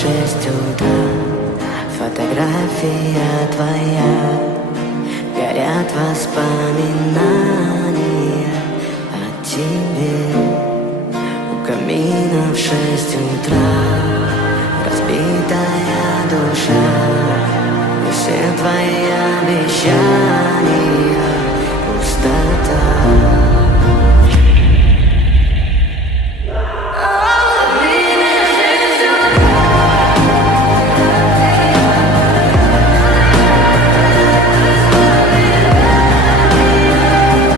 6 утра. Фотография твоя, горят воспоминания о тебе. У камина в 6 утра разбитая душа, и все твои обещания пустота.